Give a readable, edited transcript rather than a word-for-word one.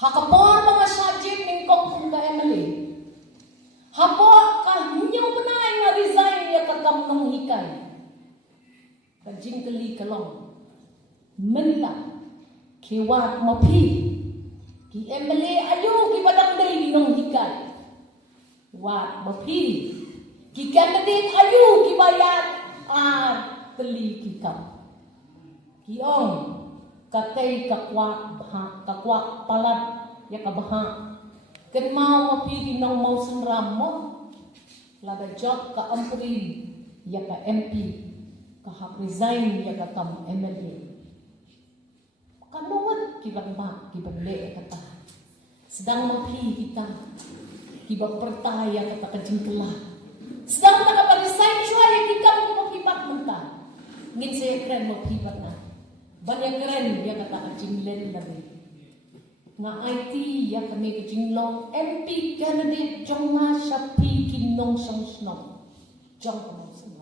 Hakapor mga subject ng kong ka Emily. Hapo ka hinyo panay nga resign ya kakam ng hikay. Kajing kali kalong. Menta. Kiwat mapi. Ki Emily ayo ki badang day ng hikay. Wat mapi. Ki candidate ayo ki bayat teli ki kam. Kiong katay kakwa palat ya kabaha. Kan mau mapi ng mau senram mo. Lada job ka amprin ya ka MP. Ka hak resign ya ka kam MLA. Kanuwat kibang ba kibang le kata. Sedang mapi kita kibang pertaya kata kajingkela. Sedang nakaparesign siya ya kikam kumakibak mentah. Ngin saya keren makibat na. Banyak keren ya kata kajinglen lagi. Nga IT ya kami kajinglong MP candidate jong nga siya pi kinong siyang snong. Jong kamong snong.